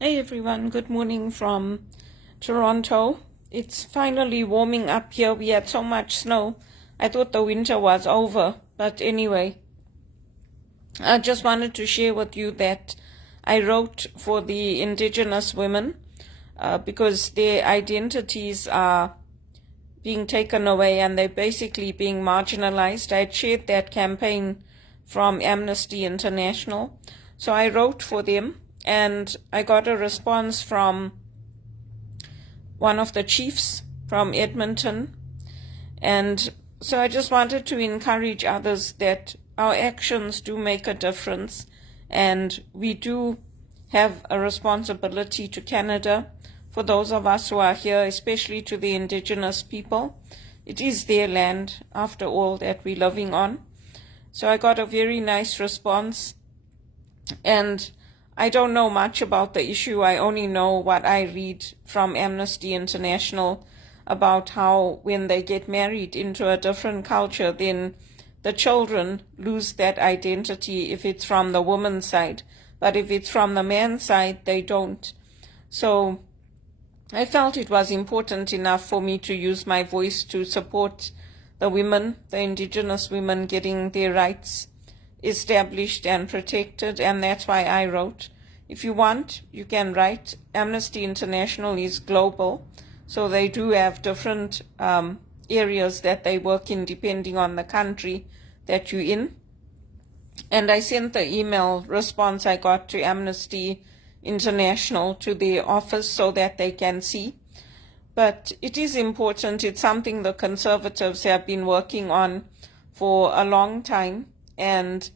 Hey everyone, good morning from Toronto. It's finally warming up here. We had so much snow. I thought the winter was over. But anyway, I just wanted to share with you that I wrote for the Indigenous women because their identities are being taken away and they're basically being marginalized. I shared that campaign from Amnesty International. So I wrote for them and I got a response from one of the chiefs from Edmonton. And so I just wanted to encourage others that our actions do make a difference and we do have a responsibility to Canada. For those of us who are here, especially to the Indigenous people, it is their land, after all, that we're living on. So I got a very nice response, and I don't know much about the issue. I only know what I read from Amnesty International about how when they get married into a different culture, then the children lose that identity if it's from the woman's side. But if it's from the man's side, they don't. So I felt it was important enough for me to use my voice to support the women, the Indigenous women, getting their rights established and protected, and that's why I wrote. If you want, you can write. Amnesty International is global, so they do have different areas that they work in depending on the country that you're in. And I sent the email response I got to Amnesty International to their office so that they can see. But it is important. It's something the Conservatives have been working on for a long time, and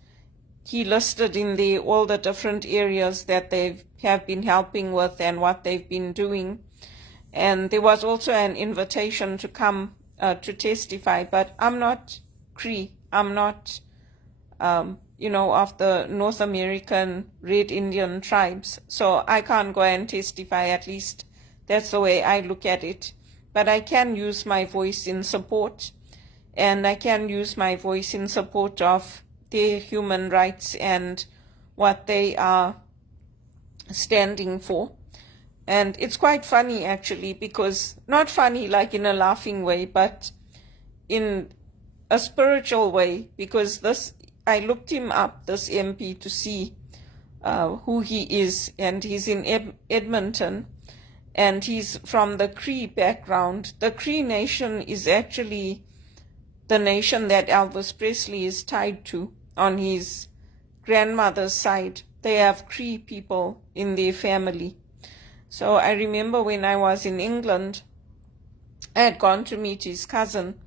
he listed in there all the different areas that they have been helping with and what they've been doing. And there was also an invitation to come to testify, but I'm not Cree. I'm not of the North American Red Indian tribes. So I can't go and testify, at least that's the way I look at it. But I can use my voice in support, and I can use my voice in support of their human rights and what they are standing for. And it's quite funny, actually, because not funny like in a laughing way, but in a spiritual way, because I looked him up, this MP, to see who he is, and he's in Edmonton, and he's from the Cree background. The Cree nation is actually the nation that Elvis Presley is tied to on his grandmother's side. They have Cree people in their family. So I remember when I was in England, I had gone to meet his cousin.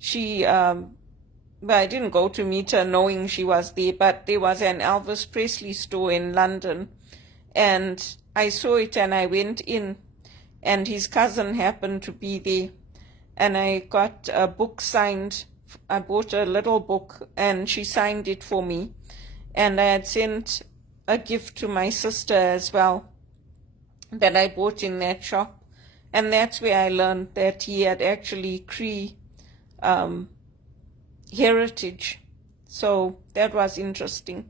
But I didn't go to meet her knowing she was there, but there was an Elvis Presley store in London, and I saw it and I went in, and his cousin happened to be there, and I got a book signed. I bought a little book and she signed it for me, and I had sent a gift to my sister as well that I bought in that shop, and that's where I learned that he had actually Cree heritage. So that was interesting.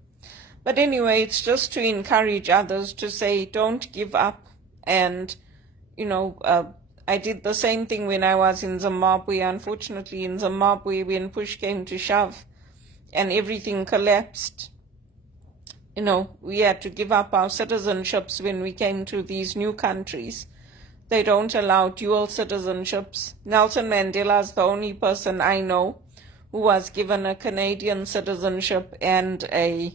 But anyway, it's just to encourage others to say, don't give up. And I did the same thing when I was in Zimbabwe. Unfortunately, in Zimbabwe, when push came to shove and everything collapsed, we had to give up our citizenships when we came to these new countries. They don't allow dual citizenships. Nelson Mandela is the only person I know who was given a Canadian citizenship and a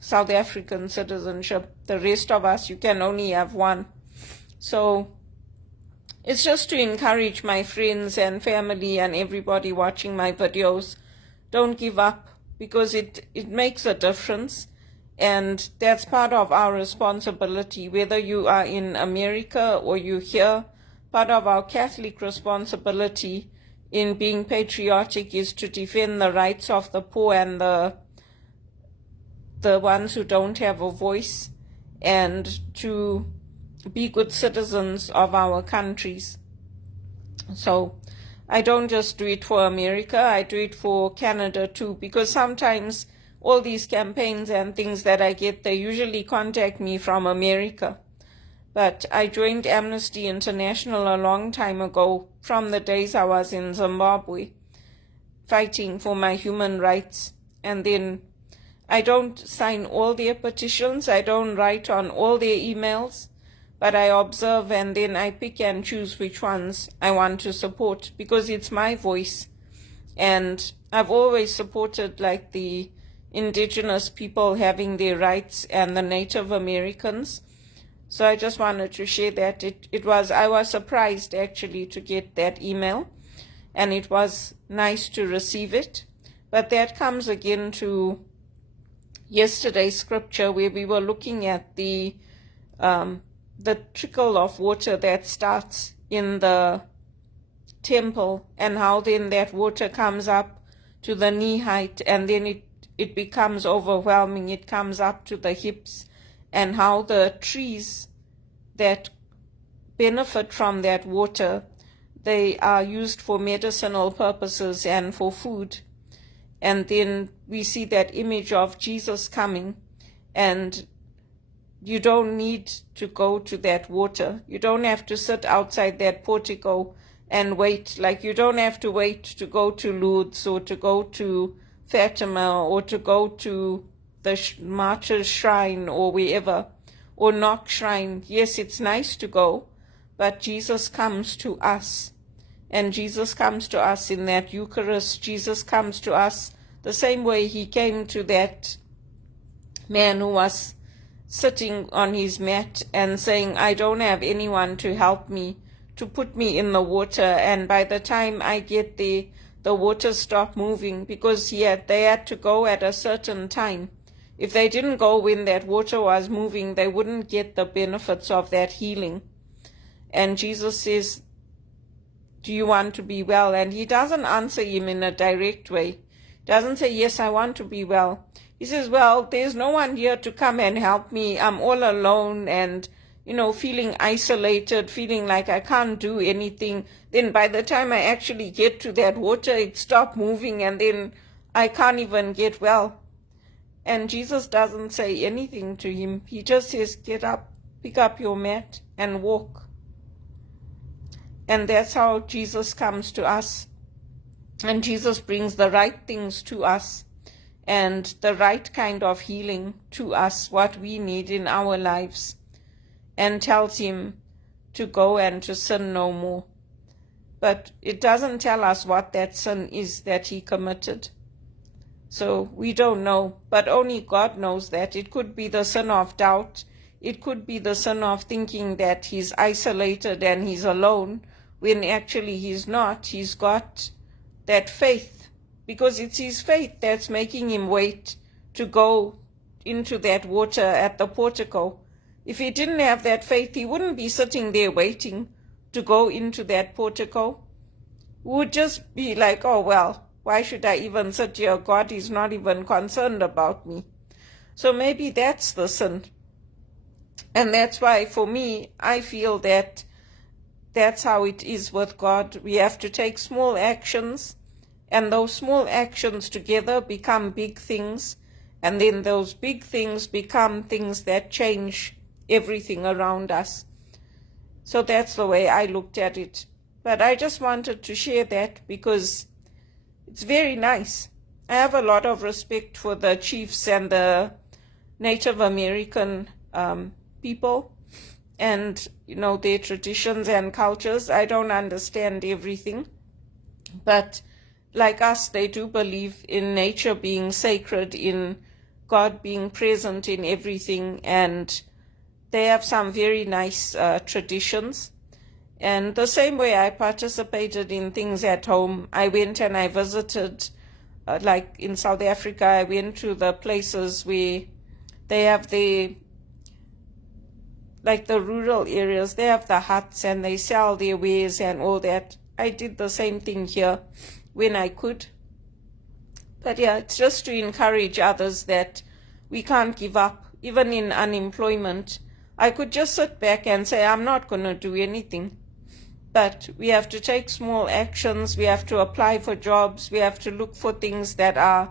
South African citizenship. The rest of us, you can only have one. So it's just to encourage my friends and family and everybody watching my videos. Don't give up, because it makes a difference, and that's part of our responsibility, whether you are in America or you're here. Part of our Catholic responsibility in being patriotic is to defend the rights of the poor and the ones who don't have a voice, and to be good citizens of our countries. So I don't just do it for America, I do it for Canada too, because sometimes all these campaigns and things that I get, they usually contact me from America. But I joined Amnesty International a long time ago, from the days I was in Zimbabwe, fighting for my human rights. And then I don't sign all their petitions, I don't write on all their emails, but I observe and then I pick and choose which ones I want to support, because it's my voice. And I've always supported like the indigenous people having their rights and the Native Americans. So I just wanted to share that. I was surprised actually to get that email, and it was nice to receive it. But that comes again to yesterday's scripture, where we were looking at the trickle of water that starts in the temple, and how then that water comes up to the knee height, and then it becomes overwhelming. It comes up to the hips, and how the trees that benefit from that water, they are used for medicinal purposes and for food. And then we see that image of Jesus coming, and you don't need to go to that water. You don't have to sit outside that portico and wait. Like, you don't have to wait to go to Lourdes or to go to Fatima or to go to the Martyrs Shrine or wherever, or Knock Shrine. Yes, it's nice to go, but Jesus comes to us. And Jesus comes to us in that Eucharist. Jesus comes to us the same way he came to that man who was sitting on his mat and saying, I don't have anyone to help me, to put me in the water. And by the time I get there, the water stopped moving, because they had to go at a certain time. If they didn't go when that water was moving, they wouldn't get the benefits of that healing. And Jesus says, do you want to be well? And he doesn't answer him in a direct way. He doesn't say, yes, I want to be well. He says, well, there's no one here to come and help me. I'm all alone and, feeling isolated, feeling like I can't do anything. Then by the time I actually get to that water, it stopped moving, and then I can't even get well. And Jesus doesn't say anything to him. He just says, get up, pick up your mat and walk. And that's how Jesus comes to us. And Jesus brings the right things to us and the right kind of healing to us, what we need in our lives, and tells him to go and to sin no more. But it doesn't tell us what that sin is that he committed. So we don't know, but only God knows that. It could be the sin of doubt. It could be the sin of thinking that he's isolated and he's alone, when actually he's not. He's got that faith, because it's his faith that's making him wait to go into that water at the portico. If he didn't have that faith, he wouldn't be sitting there waiting to go into that portico. He would just be like, oh, well, why should I even sit here? God is not even concerned about me. So maybe that's the sin. And that's why, for me, I feel that that's how it is with God. We have to take small actions, and those small actions together become big things, and then those big things become things that change everything around us. So that's the way I looked at it. But I just wanted to share that because it's very nice. I have a lot of respect for the chiefs and the Native American people, and their traditions and cultures. I don't understand everything, but like us, they do believe in nature being sacred, in God being present in everything, and they have some very nice traditions. And the same way I participated in things at home, I went and I visited, like in South Africa, I went to the places where they have the rural areas, they have the huts and they sell their wares and all that. I did the same thing here when I could. But yeah, it's just to encourage others that we can't give up, even in unemployment. I could just sit back and say, I'm not going to do anything. But we have to take small actions. We have to apply for jobs. We have to look for things that are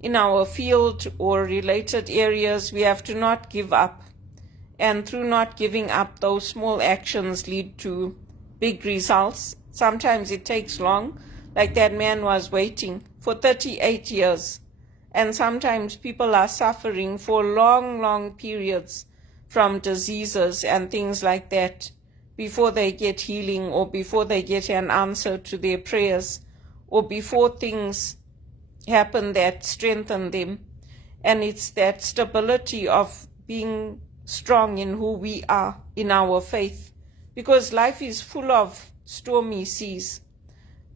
in our field or related areas. We have to not give up. And through not giving up, those small actions lead to big results. Sometimes it takes long, like that man was waiting for 38 years. And sometimes people are suffering for long, long periods from diseases and things like that before they get healing, or before they get an answer to their prayers, or before things happen that strengthen them. And it's that stability of being strong in who we are, in our faith, because life is full of stormy seas,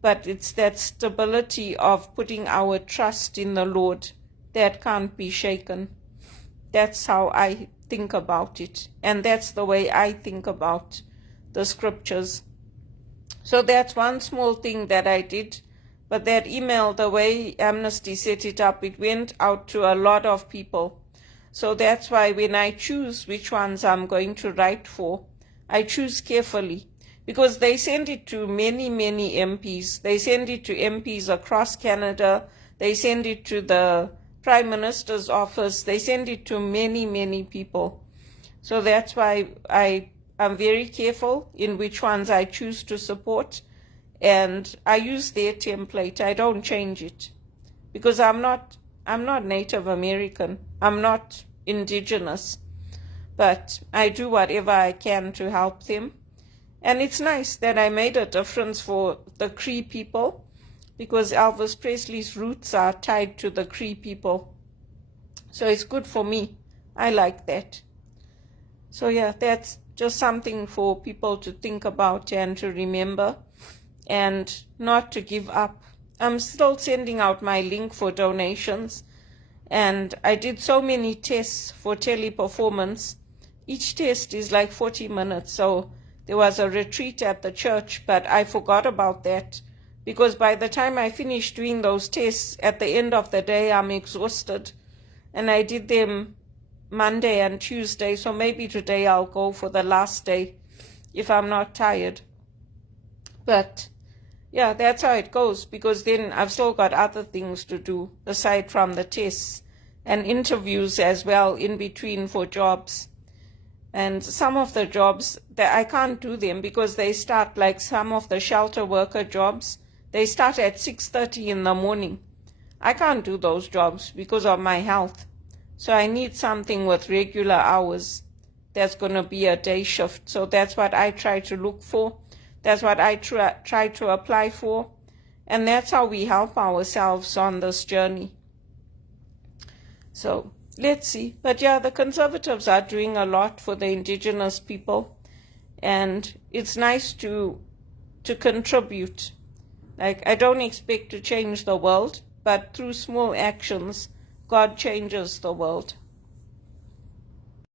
but it's that stability of putting our trust in the Lord that can't be shaken. That's how I think about it, and that's the way I think about the scriptures. So that's one small thing that I did. But that email, the way Amnesty set it up, it went out to a lot of people. So that's why when I choose which ones I'm going to write for, I choose carefully, because they send it to many, many MPs. They send it to MPs across Canada. They send it to the Prime Minister's office. They send it to many, many people. So that's why I'm very careful in which ones I choose to support. And I use their template. I don't change it, because I'm not Native American. I'm not indigenous, but I do whatever I can to help them. And it's nice that I made a difference for the Cree people, because Elvis Presley's roots are tied to the Cree people. So it's good for me. I like that. So yeah, that's just something for people to think about and to remember, and not to give up. I'm still sending out my link for donations, and I did so many tests for teleperformance. Each test is like 40 minutes, so there was a retreat at the church, but I forgot about that, because by the time I finished doing those tests, at the end of the day, I'm exhausted, and I did them Monday and Tuesday, so maybe today I'll go for the last day if I'm not tired. But yeah, that's how it goes, because then I've still got other things to do aside from the tests, and interviews as well in between for jobs. And some of the jobs that I can't do them because they start, like some of the shelter worker jobs, they start at 6:30 in the morning. I can't do those jobs because of my health. So I need something with regular hours that's going to be a day shift. So that's what I try to look for. That's what I try to apply for. And that's how we help ourselves on this journey. So let's see. But yeah, the Conservatives are doing a lot for the Indigenous people. And it's nice to contribute. Like, I don't expect to change the world, but through small actions, God changes the world.